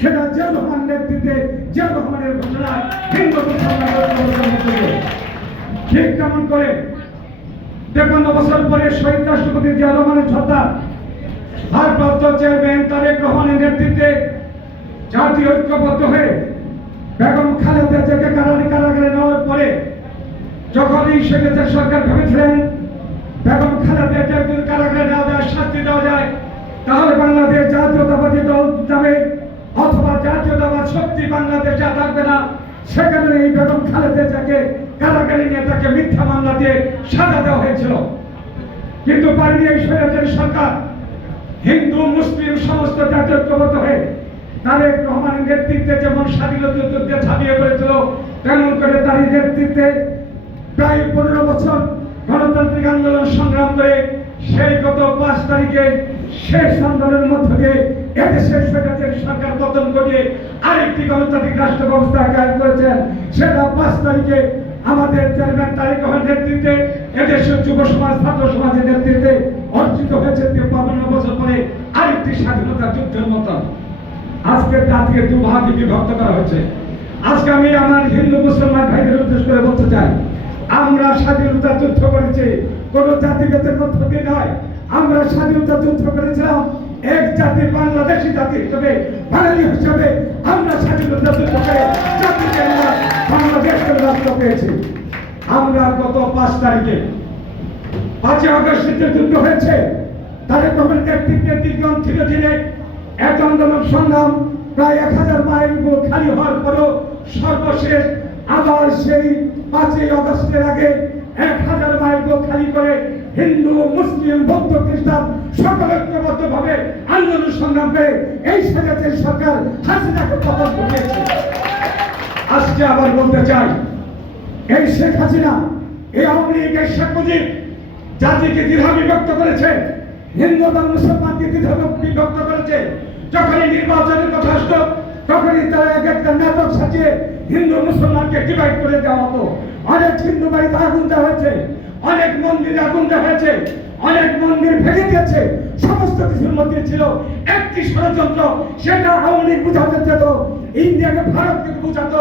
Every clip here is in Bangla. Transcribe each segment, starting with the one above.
সেটা জিয়াউর রহমান নেতৃত্বে জিয়াউর রহমানের ঘোষণায় হিন্দু মুসলমান ঠিক কেমন করে 53 বছর পরে শহীদ রাষ্ট্রপতি জিয়াউর রহমানের সরকার ভারপ্রাপ্ত চেয়ারম্যান তারেক রহমানের নেতৃত্বে জাতীয় ঐক্যবদ্ধ হয়ে বেগম খালেদা জিয়াকে কারাগারে নেওয়ার পরে যখন এই স্বৈরাচার সরকার ভেবেছিলেন বেগম খালেদা জিয়াকে যদি কারাগারে নেওয়া যায়, শাস্তি দেওয়া যায়, তাহলে বাংলাদেশ জাতীয়তাবাদী দল যাবে অথবা জাতীয়তাবাদ শক্তি বাংলাদেশে থাকবে না, সেখানে এই বেগম খালেদা জিয়াকে কারাগারে নিয়ে তাকে মিথ্যা মামলা দিয়ে সাজা দেওয়া হয়েছিল। কিন্তু পারেনি এই স্বৈরাচারী সরকার হিন্দু মুসলিম সমস্ত জাতীয় ঐক্যবদ্ধ হয়ে তারেক রহমানের নেতৃত্বে যেমন স্বাধীনতা যুদ্ধে ঝাঁপিয়ে পড়েছিল, তেমন করে তার নেতৃত্বে প্রায় 15 বছর গণতান্ত্রিক আন্দোলন সংগ্রাম করে সেই গত 5 তারিখে শেষ আন্দোলনের মধ্য দিয়ে এদেশের স্বৈরাচারী সরকার পতন ঘটিয়ে আরেকটি গণতান্ত্রিক রাষ্ট্র ব্যবস্থা কায়েম করেছেন। সেটা 5 তারিখে আমাদের চেয়ারম্যান তারেক রহমানের নেতৃত্বে এদেশের যুব সমাজ ছাত্র সমাজের নেতৃত্বে অর্জিত হয়েছে 52 বছর পরে আরেকটি স্বাধীনতা যুদ্ধের মতন। আজকে জাতিকে দুভাগে বিভক্ত করা হচ্ছে। আজকে আমি আমার হিন্দু মুসলমান ভাইদের উদ্দেশ্য করে বলতে চাই, আমরা স্বাধীনতা যুদ্ধ করেছি কোন জাতিভেদের মধ্য দিয়ে নয়। আমরা স্বাধীনতা যুদ্ধ করেছিলাম এক জাতি, বাংলাদেশি জাতি হিসেবে, বাঙালি হিসেবে আমরা স্বাধীনতা যুদ্ধ করে জাতিকে আমরা বাংলাদেশের রাষ্ট্র পেয়েছি। আমরা গত 5 তারিখে 5 আগস্ট যে যুদ্ধ হয়েছে, তারেক রহমানের নেতৃত্বে দীর্ঘ দিনে এক আন্দোলন সংগ্রাম প্রায় 1000 মাইল খালি হওয়ার পরও সর্বশেষ আবার সেই 5 আগস্টের আগে 1000 মাইল খালি করে হিন্দু মুসলিম বৌদ্ধ খ্রিস্টান সকলে ঐক্যবদ্ধভাবে আন্দোলন সংগ্রাম করে এই স্বৈরাচারী সরকার হাসিনাকে পতন ঘটিয়েছে। আজকে আবার বলতে চাই, এই শেখ হাসিনা, এই আওয়ামী লীগের শেখ মুজিব জাতিকে দ্বিধা বিভক্ত করেছে, হিন্দু এবং মুসলমানকে দ্বিধা বিভক্ত করেছে। যখনই নির্বাচনের কথা আসতো তখনই তারা এক একটা নাটক সাজিয়ে হিন্দু মুসলমানকে ডিভাইড করে দেওয়া হতো। অনেক হিন্দু বাড়িতে আগুন দেওয়া হয়েছে, অনেক মন্দিরে আগুন দেওয়া হয়েছে, অনেক মন্দির ভেঙে দিয়েছে। সমস্ত কিছুর মধ্যে ছিল একটি ষড়যন্ত্র, সেটা আওয়ামী লীগ বুঝাতে চেত, ইন্ডিয়াকে ভারতকে বুঝাতো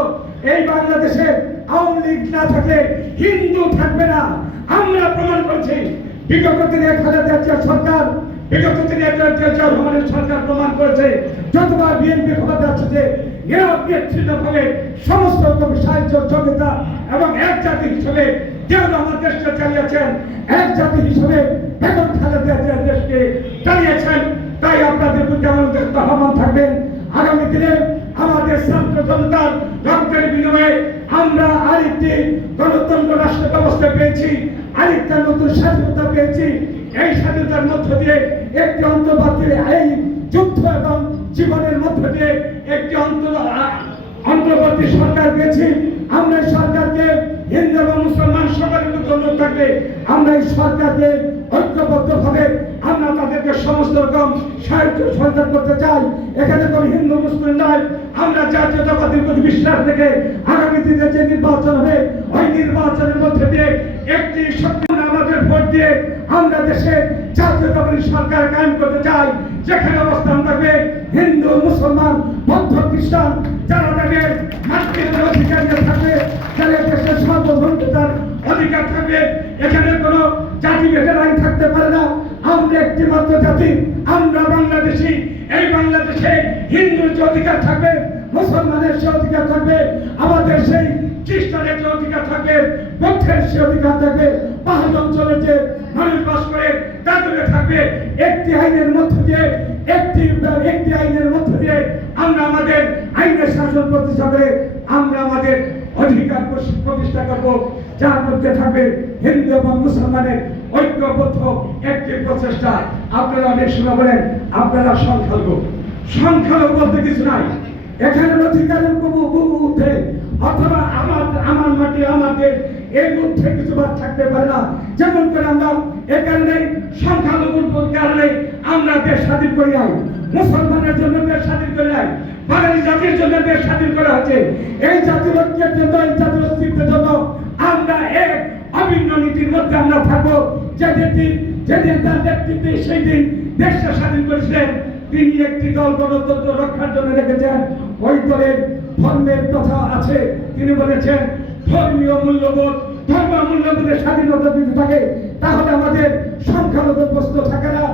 এই বাংলাদেশে আওয়ামী লীগ না থাকলে হিন্দু থাকবে না। আমরা প্রমাণ করছি বিগত দিনে খালেদা জিয়া সরকার, বিগত দিনে জিয়াউর রহমানের সরকার প্রমাণ করেছে, যতবার বিএনপি ক্ষমতা আসছে নিরপেক্ষভাবে সমস্ত রকম সাহায্য সহযোগিতা এবং এক জাতি হিসেবে জিয়াউর রহমান দেশকে চালিয়েছেন, এক জাতি হিসেবে বেগম খালেদা জিয়া দেশকে চালিয়েছেন। তাই আপনাদের প্রতি আমাদের আহ্বান থাকবেন, আগামী দিনে আমাদের ছাত্র জনতার রক্তের বিনিময়ে আমরা আরেকটি গণতন্ত্র রাষ্ট্র ব্যবস্থা পেয়েছি, আরেকটা নতুন স্বাধীনতা পেয়েছি। এই স্বাধীনতার মধ্য দিয়ে একটি অন্তর্বর্তী এই যুদ্ধ এবং জীবনের মধ্য দিয়ে একটি অন্তর্বর্তী সরকার পেয়েছি। আমরা এই সরকারকে হিন্দু এবং মুসলমান সকলের অনুরোধ থাকবে, আমরা এই সরকারকে ঐক্যবদ্ধভাবে আমরা তাদেরকে সমস্ত রকম সাহায্য সহযোগিতা করতে চাই। এখানে কোনো হিন্দু মুসলিম নয়, আমরা জাতীয়তাবাদীর প্রতি বিশ্বাস থেকে আগামী দিনে যে নির্বাচন হবে ওই নির্বাচনের মধ্যে দিয়ে একটি শক্তি আমাদের ভোট দিয়ে আমরা দেশে জাতীয়তাবাদী সরকার কায়েম করতে চাই, যেখানে অবস্থান থাকবে হিন্দু মুসলমান বৌদ্ধ খ্রিস্টান, যারা তাদের মাতৃত্বের অধিকার থাকবে, যারা দেশের সার্বভৌমত্বের অধিকার থাকবে। এখানে কোনো জাতিভেদের আইন থাকতে পারে না। আমরা একটি মাত্র জাতি, আমরা বাংলাদেশি। এই বাংলাদেশে হিন্দুর যে অধিকার থাকবে, মুসলমানের সে অধিকার থাকবে, আমাদের সেই খ্রিস্টানের যে অধিকার থাকবে, বৌদ্ধের সে অধিকার থাকবে, পাহাড় অঞ্চলে যে মানুষ বাস করে তাদের থাকবে। একটি আইনের মধ্য দিয়ে একটি আইনের মধ্য দিয়ে আমরা আমাদের আইনের শাসন প্রতিষ্ঠা করে আমরা আমাদের অধিকার প্রতিষ্ঠা করব, যার মধ্যে থাকবে হিন্দু এবং মুসলমানের ঐক্যবদ্ধ একটি প্রচেষ্টা। আপনারা অনেক সময় বলেন আপনারা সংখ্যালঘু, সংখ্যালঘু বলতে কিছু নাই। এখানে অধিকারের ঊর্ধ্বে অথবা আমার মাটি আমাদের এর মধ্যে কিছু বাদ থাকতে পারে না। যেমন করে আমরা এ কারণে সংখ্যালঘুর কারণে আমরা দেশ স্বাধীন করি নাই, মুসলমানের জন্য দেশ স্বাধীন করে নাই, বাঙালি জাতির জন্য দেশ স্বাধীন করা হয়েছে। এই জাতির ঐক্যের জন্য, এই জাতির অস্তিত্বের জন্য আমরা এক অভিন্ন নীতির মধ্যে আমরা থাকবো। যেদিন তার নেতৃত্বে সেই দিন দেশটা স্বাধীন করেছিলেন তিনি একটি দল গণতন্ত্র রক্ষার জন্য রেখেছেন। ওই দলের ধর্মের কথা আছে, তিনি বলেছেন ধর্মীয় মূল্যবোধ, ধর্ম মূল্যবোধের স্বাধীনতা যদি থাকে তাহলে আমাদের সংখ্যালঘু প্রশ্ন থাকে না।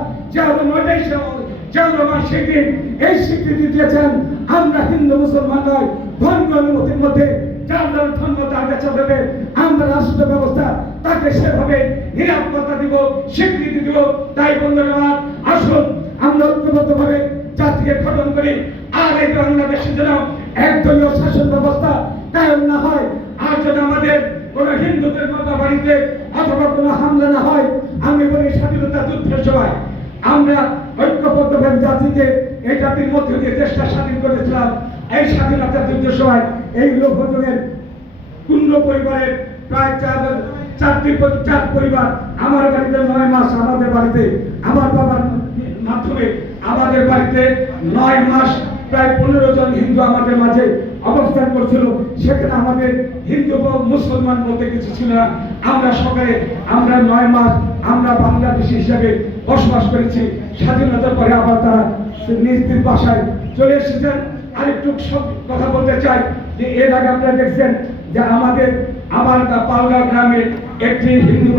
রহমান সেদিন এই স্বীকৃতি দিয়েছেন, আমরা হিন্দু মুসলমান নয়, ধর্মীয় অনুমতির মধ্যে যার যার ধর্ম তার কাছে দেবে, আমরা রাষ্ট্র ব্যবস্থা তাকে সেভাবে নিরাপত্তা দিব, স্বীকৃতি দিব। তাই বন্ধুরা আসুন আমরা ঐক্যবদ্ধভাবে জাতিকে গঠন করি। আর এই বাংলাদেশের জন্য একদলীয় শাসন ব্যবস্থা কায়েম না হয়, আর যদি আমাদের কোনো হিন্দুদের মাতা বাড়িতে অথবা কোনো হামলা না হয়, আমি বলি স্বাধীনতা যুদ্ধের সময় আমরা ঐক্যবদ্ধভাবে জাতিকে এই জাতির মধ্যে দিয়ে দেশটা স্বাধীন করেছিলাম। এই স্বাধীনতা যুদ্ধের সময় এই লোকজনের কুণ্ড পরিবারের প্রায় চার পরিবার আমার বাড়িতে 9 মাস, আমাদের বাড়িতে আমার বাবার মাধ্যমে আমাদের বাড়িতে 9 মাস প্রায় 15 জন হিন্দু আমাদের মাঝে অবস্থান করছিল। সেখানে আমাদের হিন্দু মুসলমান বলতে কিছু ছিল না। আমরা সকালে আমরা 9 মাস আমরা বাংলাদেশি হিসাবে বসবাস করেছি। স্বাধীনতার পরে আবার তারা নিজ নিজ বাসায় চলে এসেছেন। আরেকটু কথা বলতে চাই যে এর আগে আপনারা দেখছেন যে আমাদের আমার পালগাঁও গ্রামে একটি হিন্দু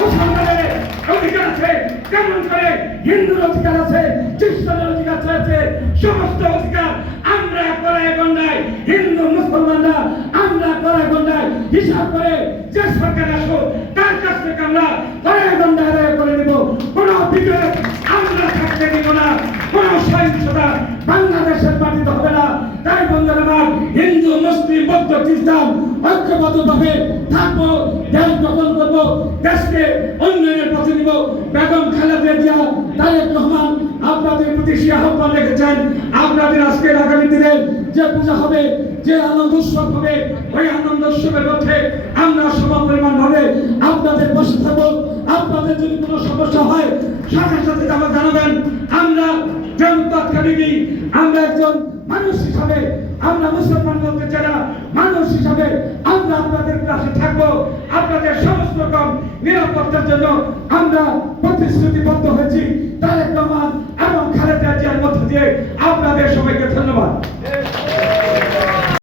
মুসলমানের অধিকার আছে, কেমন করে হিন্দুর অধিকার আছে, খ্রিস্টানের অধিকার আছে, সমস্ত অধিকার আমরা কড়াইগন্ডায় হিন্দু মুসলমানরা আমরা কড়াইগন্ডায় হিসাব করে যে সরকার আসো তার কাছ থেকে আমরা কড়াইগন্ডা আদায় করে দেব। কোনো বিবেক আমরা থাকতে দিব না, কোনো সহিংসতা বাংলাদেশের মাটিতে হবে না। তাই বন্ধুরা আমার হিন্দু মুসলিম বৌদ্ধ খ্রিস্টান ঐক্যবদ্ধভাবে থাকবো, দেশ গঠন করবো, দেশকে উন্নয়নের পথে নিব। বেগম খালেদা জিয়া, তারেক রহমান আপনাদের প্রতি সে আহ্বান রেখেছেন, আপনাদের আজকের আগামী দিনের যে পূজা হবে, যে আনন্দ উৎসব হবে, ওই আনন্দ উৎসবের মধ্যে আমরা সমপরিমাণ ভাবে আপনাদের বসে থাকবো। আপনাদের যদি কোনো সমস্যা হয় সাথে সাথে আমার জানাবেন। আমরা জনতাকারী, আমরা একজন মানুষ হিসাবে, আমরা মুসলমান বলতে চাই না, মানুষ হিসাবে আমরা আপনাদের কাছে থাকবো। আপনাদের সমস্ত রকম নিরাপত্তার জন্য আমরা প্রতিশ্রুতিবদ্ধ হয়েছি। তারেক রহমান এবং খালেদা জিয়ার মধ্য দিয়ে আপনাদের সবাইকে ধন্যবাদ।